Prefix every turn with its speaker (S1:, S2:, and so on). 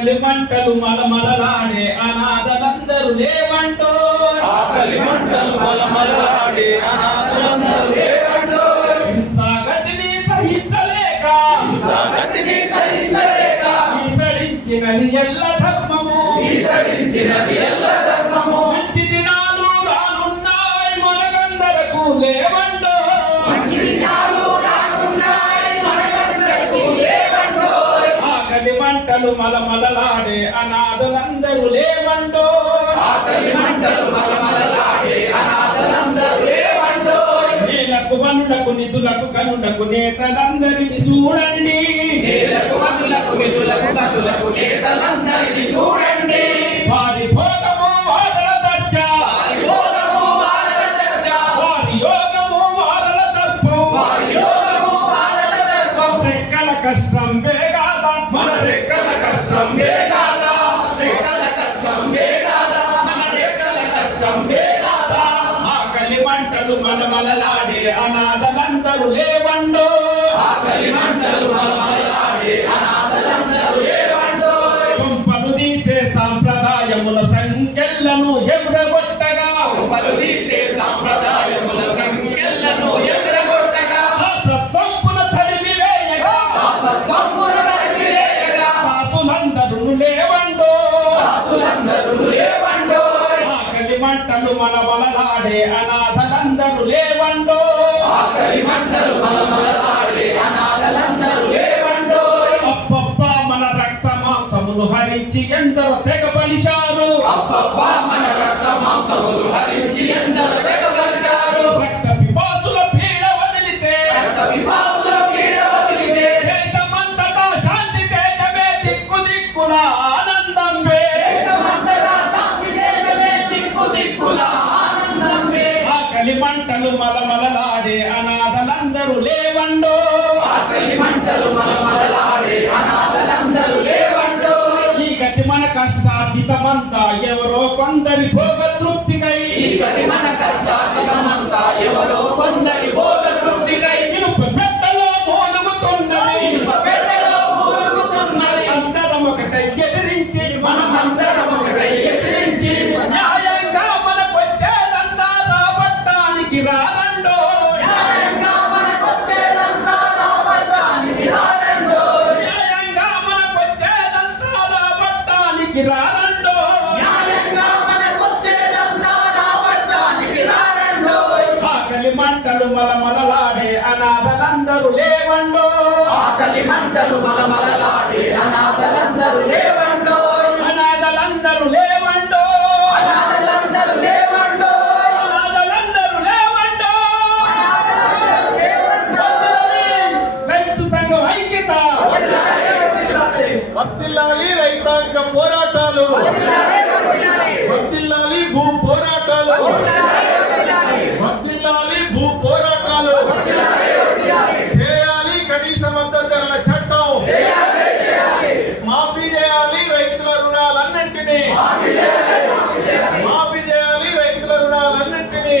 S1: ఆకలి మంటలు మలమలలాడే అనాథలందరూ లేవంటో
S2: ఆకలి మంటలు మలమలాడే అనాథలందరూ లేవండో
S1: హింసాగతిని సహించలేక.
S2: సాగతిని సహించలేక.
S1: ఈసడించినది ఎల్ల ధర్మము.
S2: ఈసడించినది
S1: మంటలు మలమలలాడే అనాథలందరూ లేవంటో
S2: ఆకలి మంటలు మలమలలాడే అనాథలందరూ లేవండో
S1: నేలకు వనులకు నిధులకు కనులకు నేతలందరిని చూడండి.
S2: నేలకు వదులకు నిధులకు బతులకు నేతలందరినీ
S1: రెక్కల కష్టం
S2: రెక్కల కష్టం వేగాదా మన రెక్కల కష్టం వేగాదా
S1: ఆకలి మంటలు మలమలలాడే అనాథలందరూ లేవండో.
S2: ఆకలి మంటలు మలమలలాడే అనాథలందరూ
S1: కళ్ళు మన మలమలలాడే అనాథలందరూ లేవండో
S2: ఆకలి మంటలు మలమలలాడే అనాథలందరూ లేవండో
S1: అప్పప్ప మన రక్త మాంసములు హరించి ఎందరో తెగ పలిశారు.
S2: అబ్బబ్బా మన రక్త మాంసములు
S1: మంటలు మలమలలాడే అనాథలందరూ లేవండో.
S2: మంటలు మలమలలాడే అనాథలందరూ లేవండో.
S1: ఈ గతి మన కష్టార్జితమంతా ఎవరో కొందరి భోగ తృప్తికై.
S2: ఈ గది మన కష్టార్జితమంతా ఎవరో కొందరి
S1: రాబట్టానికి
S2: రారండో
S1: ఆకలి మంటలు మలమలలాడే అనాథలందరూ లేవండో.
S2: ఆకలి మంటలు మలమలలాడే అనాథలందరూ వర్తిల్లాలి
S1: రైతాంగ పోరాటాలు.
S2: వర్తిల్లాలి భూ
S1: పోరాటాలు. వర్తిల్లాలి
S2: భూ
S1: పోరాటాలు. చేయాలి కనీస
S3: మద్దతు ధరల చట్టం. మాఫీ చేయాలి రైతుల రుణాలన్నింటినీ. మాఫీ చేయాలి రైతుల రుణాలన్నింటినీ.